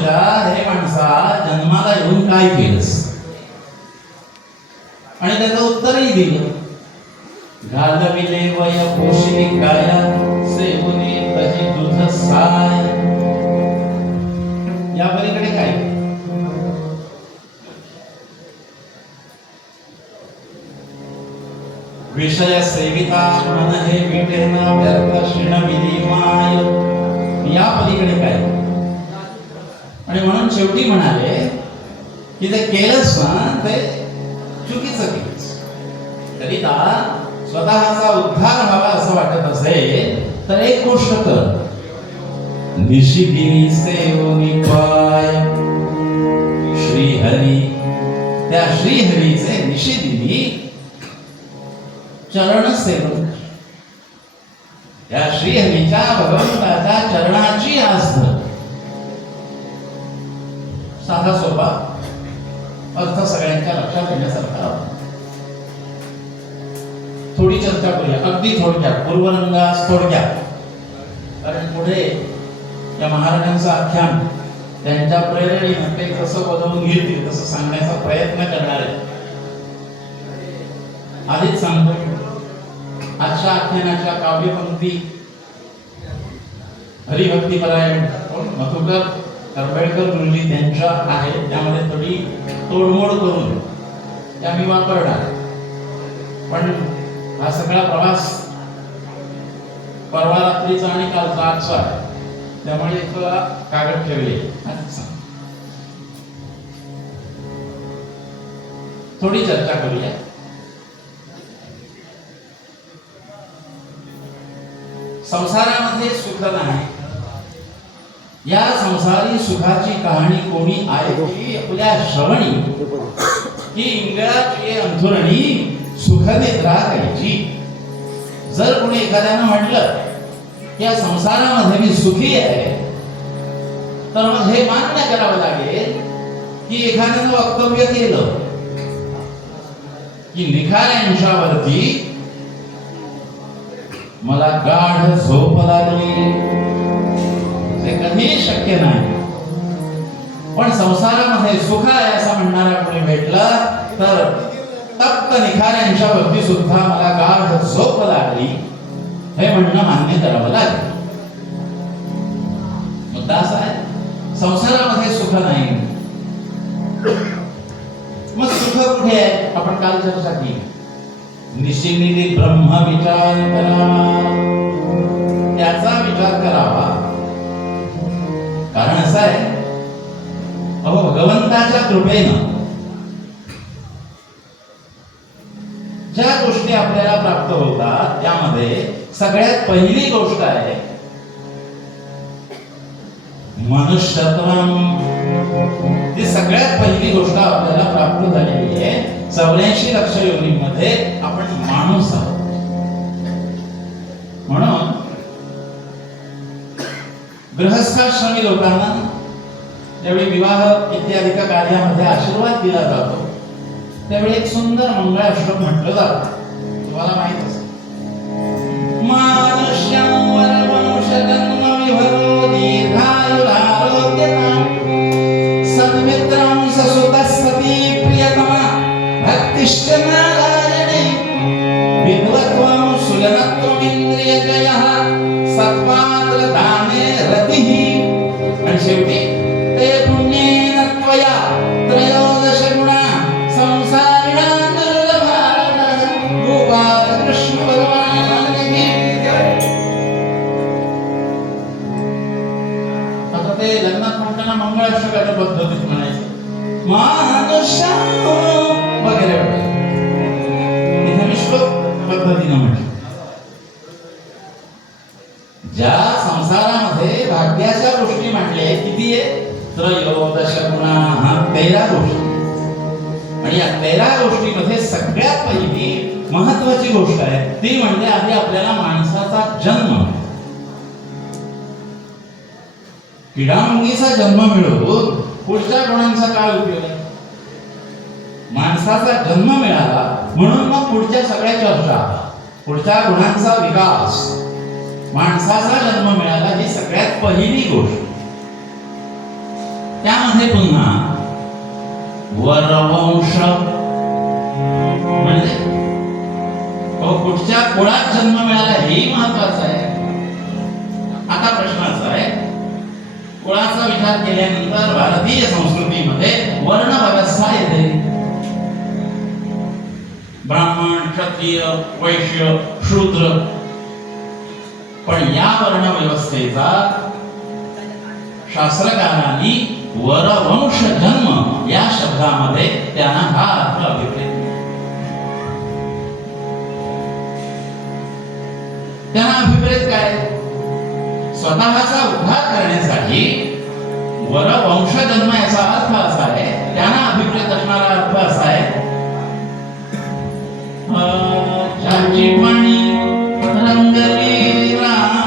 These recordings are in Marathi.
विचार, हे माणसा जन्माला येऊन काय केलंस? आणि त्याचं उत्तरही दिलं. घालविले वय पोषी गाया, सेवनी तजी दुध साय. या पलीकडे काय? विषय सेविता मन हे विटेन व्यर्थ शिणविली माय. या पलीकडे काय? आणि म्हणून शेवटी म्हणाले की ते केलंस ना ते चुकीचं केलंस. करिता स्वतःचा उद्धार व्हावा असं वाटत असेल तर एक गोष्ट कर. निशिदिनी सेवनी पाय श्रीहरी. त्या श्रीहरीचे निशिदिनी चरण सेवन. त्या श्रीहरीच्या भगवंताच्या चरणाची आस धर. साधा सोपा अर्थ सगळ्यांच्या लक्षात येण्यासारखा. थोडी चर्चा करूया, अगदी थोडक्यात, पूर्वरंगास थोडक्यात. कारण पुढे या महाराजांचं आख्यान त्यांच्या प्रेरणेने ते कसं बदलून घेतील तसं सांगण्याचा प्रयत्न करणार आहे. आधीच सांगतो, आजच्या आख्यानाच्या काव्यपंक्ती हरिभक्तीपरायण मधुकर करबेळकर गुरुजी त्यांच्या आहेत. त्यामध्ये थोडी तोडमोड करून त्या मी वापरणार. पण हा सगळा प्रवास परवा रात्रीचा आणि कालचा आजचा आहे, त्यामुळे इथं कागद ठेवले. थोडी चर्चा करूया. संसारामध्ये सुख नाही. या संसारी सुखाची कहाणी कोणी ऐकली आपल्या श्रवणी की इंगळाची अंथुरणी सुखनिद्रा घ्यायची. जर कोणी एखाद्यानं म्हटलं की या संसारामध्ये मी सुखी आहे, तर मग हे मान्य करावं लागेल की एखाद्यानं वक्तव्य केलं की निखाऱ्यांच्यावरती मला गाढ झोप लागली. ते कधीही शक्य नाही. पण संसारामध्ये सुख आहे असं म्हणणारा कोणी भेटला तर तप्त निखाऱ्यांच्यावरती सुद्धा मला गाढ झोप लागली हे म्हणणं मान्य करावं लागेल. मुद्दा असा आहे, संसारामध्ये सुख नाही. मग सुख कुठे आहे? आपण काल चर्चा केली. निशिनिधी ब्रह्म विचार करावा, त्याचा विचार करावा. कारण असं आहे, अहो भगवंताच्या कृपेनं ज्या गोष्टी आपल्याला प्राप्त होतात त्यामध्ये सगळ्यात पहिली गोष्ट आहे मनुष्यत्वम. ती सगळ्यात पहिली गोष्ट आपल्याला प्राप्त झालेली आहे. 84 लक्ष योनीमध्ये आपण माणूस आहोत. म्हणून गृहस्थाश्रमी लोकांना ज्यावेळी विवाह इत्यादी कार्यामध्ये आशीर्वाद दिला जातो त्यावेळी एक सुंदर मंगळाष्टक म्हटलं जातं. तुम्हाला माहित असेल, मानुष्यं वरवंशजन्म विभवो दीर्घायुरारोग्यतां सन्मित्रं ससुतस्सती प्रियतमा भक्तिश्च नारायणे विद्वत्वं सुजनत्वं इंद्रियजयः सत्पात्र दाने रतिः. आणि शेवटी ते पुण्येन त्वया त्रयोदश गुणा संसारिणां दुर्लभाः गोपाल कृष्ण भगवान की जय. आता ते लग्नात म्हणताना मंगळाष्टकाच्या पद्धतीत म्हणायचं मानुष्यानो वगैरे वगैरे. इथे मी श्लोक पद्धतीने म्हटलं. ज्या संसारामध्ये भाग्याच्या गोष्टी म्हटल्या किती आहे? त्रयोदश गुणा. 13 गोष्टी. आणि या 13 गोष्टीमध्ये सगळ्यात पहिली महत्वाची गोष्ट आहे ती म्हणजे आधी आपल्याला माणसाचा जन्म. किडामुंगीचा जन्म मिळवून पुढच्या गुणांचा काय उपयोग आहे? माणसाचा जन्म मिळाला म्हणून मग पुढच्या सगळ्या चर्चा, पुढच्या गुणांचा विकास, माणसाचा जन्म मिळाला ही सगळ्यात पहिली गोष्ट. त्यामध्ये पुन्हा वरवंश म्हणजे कुठच्या कुळात जन्म मिळाला हेही महत्वाचं आहे. आता प्रश्न असा आहे, कुळाचा विचार केल्यानंतर भारतीय संस्कृतीमध्ये वर्ण व्यवस्था येते. ब्राह्मण, क्षत्रिय, वैश्य, शूद्र. पण या वर्ण व्यवस्थेचा शास्त्रकारांनी वरवंश जन्म या शब्दामध्ये त्यांना हा अर्थ अभिप्रेत. त्यांना अभिप्रेत काय? स्वतःचा उद्धार करण्यासाठी वरवंश जन्म याचा अर्थ असा आहे, त्यांना अभिप्रेत असणारा अर्थ असा आहे, ज्याची पाणी रंगली राम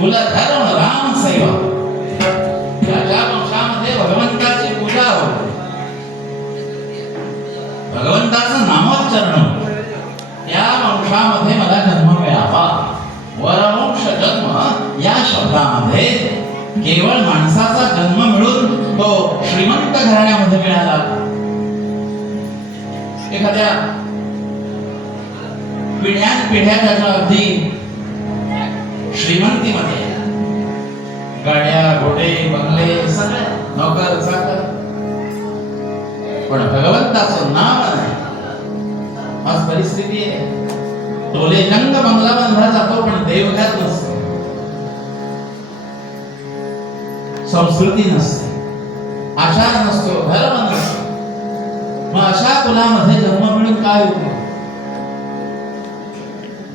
कुलधर्म राम सेवा, त्याच्या वंशामध्ये भगवंताची पूजा होते, भगवंताचं नामोच्चारण होते. त्या वंशामध्ये मला जन्म मिळावा. वरवंश जन्म या शब्दामध्ये केवळ माणसाचा जन्म मिळून तो श्रीमंत घराण्यामध्ये मिळाला. एखाद्या पिढ्यानपिढ्या त्याच्या अगदी श्रीमंतीमध्ये गाड्या, घोडे, बंगले, सगळे नोकर चाकर, पण भगवंताचं नाम नाही. आज परिस्थिती आहे, टोले जंग बंगला बांधला जातो पण देवघात नसतो, संस्कृती नसते, आचार नसतो, धर्म नसतो. मग अशा कुलामध्ये जन्म मिळून काय उपयोग?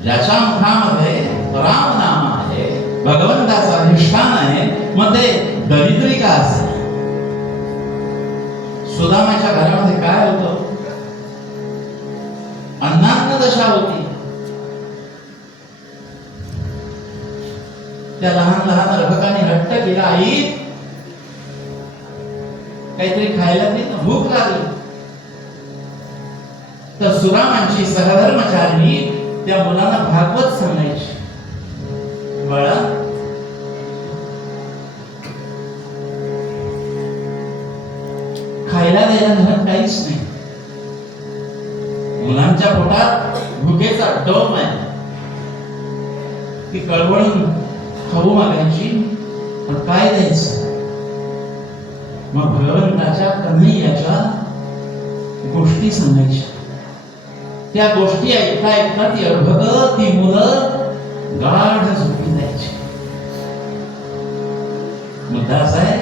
ज्याच्या मुखामध्ये राम नाम आहे, भगवंताचा अधिष्ठान आहे, मग ते दरिद्री का असेल? सुदामाच्या घरामध्ये काय होतं? अन्नान्न दशा होती. त्या लहान लहान अर्भकाने हट्ट केला, आई काहीतरी खायला दे, भूक लागली. तर सुदामांची सहधर्मचारिणी त्या मुलांना भागवत सांगायची, बाळा खायला द्यायला घरात काहीच नाही, मुलांच्या पोटात भुकेचा डोम आहे. ती कळवळून खाऊ मागायची, पण काय द्यायचं? मग भगवंताच्या कन्हैयाच्या गोष्टी सांगायच्या. त्या गोष्टी ऐकता ऐकता ती अर्भक, ती मुलं गाढ झोपी जायची. मुद्दा असा आहे,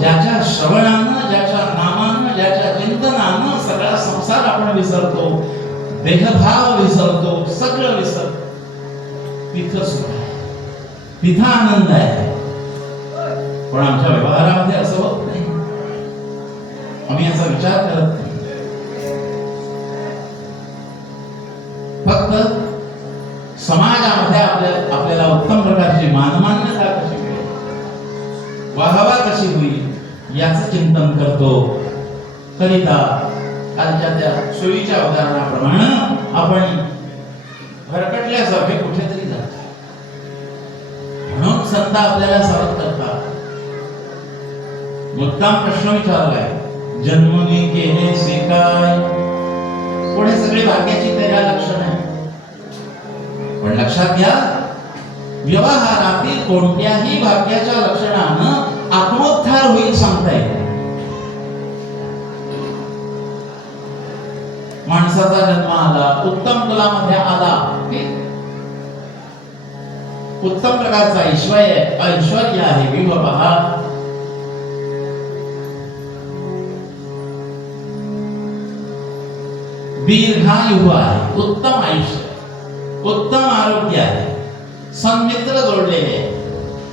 ज्याच्या श्रवणानं, ज्याच्या नामानं, ज्याच्या चिंतनानं सगळा संसार आपण विसरतो, देहभाव विसरतो, सगळं विसरतो. तिथं सुख आहे, तिथं आनंद आहे. पण आमच्या व्यवहारामध्ये असं होत नाही. आम्ही याचा विचार करत नाही. फक्त समाजामध्ये आपल्याला उत्तम प्रकारची मानमान्यता कशी मिळेल, वाहवा कशी होईल याचं चिंतन करतो. करिता कालच्या त्या सोयीच्या उदाहरणाप्रमाणे आपण भरकटल्यासारखे कुठेतरी जातो. म्हणून संत आपल्याला सावध करतात. मुद्दाम प्रश्न विचारलाय, जन्मनी केले से काय. पुढे सगळी भाग्याची तेरा लक्षण आहे. पण लक्षात घ्या, व्यवहारातील कोणत्याही भाग्याच्या लक्षणानं आत्मोद्धार होईल सांगता येते. माणसाचा जन्म आला, उत्तम कुलामध्ये आला, उत्तम प्रकारचा ऐश्वर्य आहे, विवाह दीर्घायु आहे, उत्तम आयुष्य, उत्तम आरोग्य आहे, सन्मित्र जोडलेले,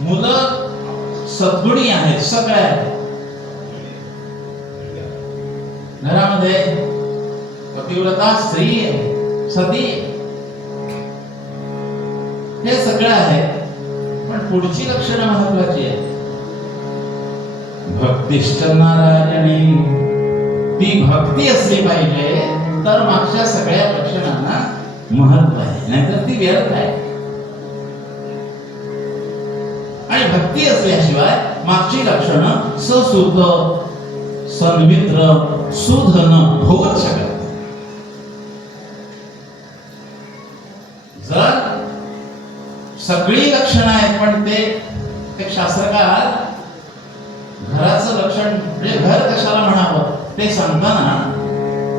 मुलं सद्गुणी आहेत, सगळे आहेत. घरामध्ये पतिव्रता स्त्री आहे, सती, हे सगळं आहे. पण पुढची लक्षणं महत्वाची आहेत. भक्तिष्ठ नारायणी, ती भक्ती असली पाहिजे तर मागच्या सगळ्या लक्षणांना महत्व आहे, नाहीतर ती व्यर्थ आहे. आणि भक्ती असल्याशिवाय मागची लक्षणं ससुत, सन्मित्र, सुधन होऊच शकत. जर सगळी लक्षणं आहेत पण ते शास्त्रकार घराचं लक्षण म्हणजे घर कशाला म्हणावं ते सांगताना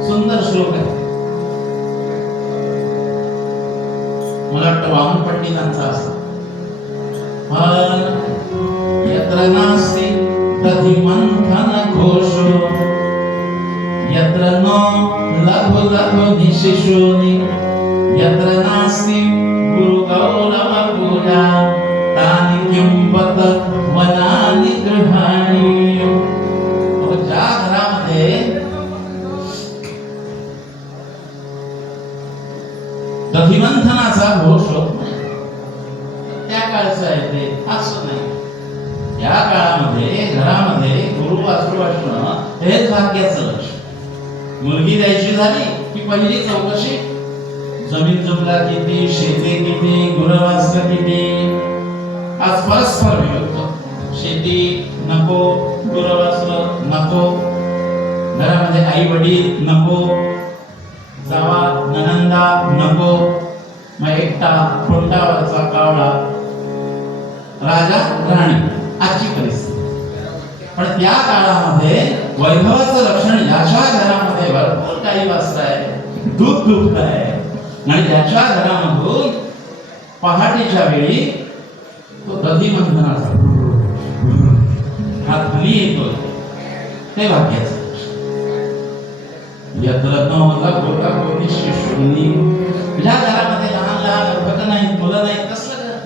सुंदर श्लोक आहे. मला वाटतं वामन पंडितांचा असतो, यत्र नास्ति तथि मंथन घोषो, यत्र न लघु लघु निशिशोनि, यत्र नास्ति गुरु गौरव पूजा, तानि किं बत वनानि गृहाणि. ज्या घरामध्ये दधिमंथनाचा घोष होत नाही, त्या काळचं आहे ते, असं नाही. या काळामध्ये घरामध्ये गुरु वासरू असणं हेच भाग्याचं लक्षण. मुलगी द्यायची झाली की पहिली चौकशी, जमीन जमला किती, शेती किती, गुरवास्त्र किती. आज परस्पर विरुद्ध, शेती नको, गुरवास्त्र नको, घरामध्ये आई वडील नको, जावा ननंदा नको, मग एकटा कोंडावरचा कावळा, राजा राणी, आजची परिस्थिती. पण त्या काळामध्ये वैभवाचं लक्षण ज्याच्या घरामध्ये भरपूर काही वासर आहे, दूध दुभत आहे, आणि ज्याच्या घरामधून पहाटेच्या वेळी तो दधिमंथनाचा हा ध्वनी येतो, ते भाग्याचं. यत्र न लघु लघु निशिशोनि, ज्या घरामध्ये लहान लहान अर्भक नाहीत, मुलं नाहीत, कसलं घर.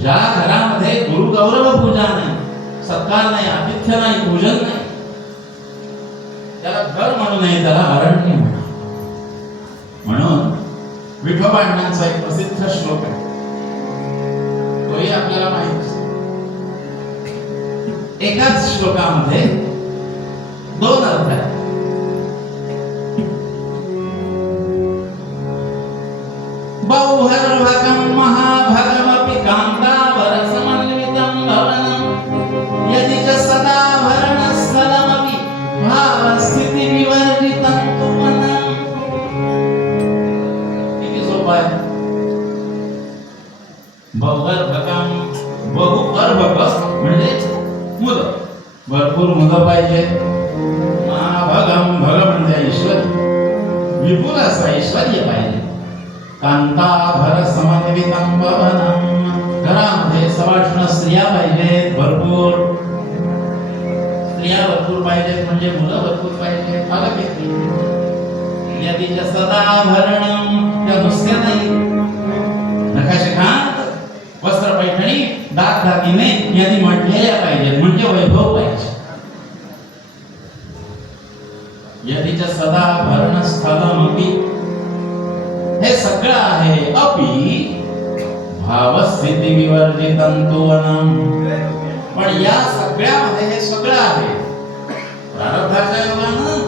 ज्या घरामध्ये गुरु गौरव पूजा नाही, सत्कार नाही, आतिथ्य नाही, पूजन नाही, त्याला घर म्हणू नये, त्याला अरण्य म्हणा. म्हणून विठोबांचा एक प्रसिद्ध श्लोक आहे, तोही आपल्याला माहित असतो. एकाच श्लोकामध्ये दोन अर्थ आहेत. बहुभर्भकं महाभगमपि कान्तावरसमन्वितं भवनं, यदि च सदा भरणस्थलमपि भावस्थितिविवर्जितं तु मनम्. किती सोपं आहे. बहुभर्भकं, बहुभर्भक म्हणजे मुलं, भरपूर मुलं पाहिजे. महाभगम, भग म्हणजे ऐश्वर्य, विपुल असं ऐश्वर्य पाहिजे. कांताभर समन्वितं भवनं, घरामध्ये सवाष्ण स्त्रिया पाहिजेत, भरपूर स्त्रिया भरपूर पाहिजेत, म्हणजे मुलं भरपूर पाहिजे. आलं किती. यदि च सदा भरणं, त्या नुसत्या नाही, नकाशखांत, वस्त्र पैठणी, दागदागिने यांनी म्हटलेल्या पाहिजेत, म्हणजे वैभव पाहिजे. यदि च सदा भरणस्थलमपि, हे सगळं आहे अपि भावस्थिती विवर्जितं तु वनम. पण या सगळ्यामध्ये हे सगळं आहे. प्रारब्धाच्या योगानं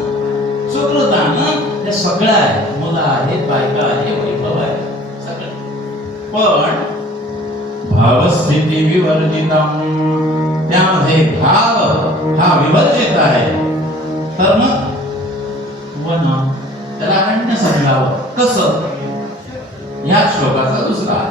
सुकृतानं हे सगळं आहे. मुलं आहेत, बायका आहे, वैभव आहे, सगळं. पण भावस्थिती विवर्जितं, त्यामध्ये भाव हा विवर्जित आहे. तर मग वन त्याला अरण्य समजावं. कसं? या श्लोकाचा दुसरा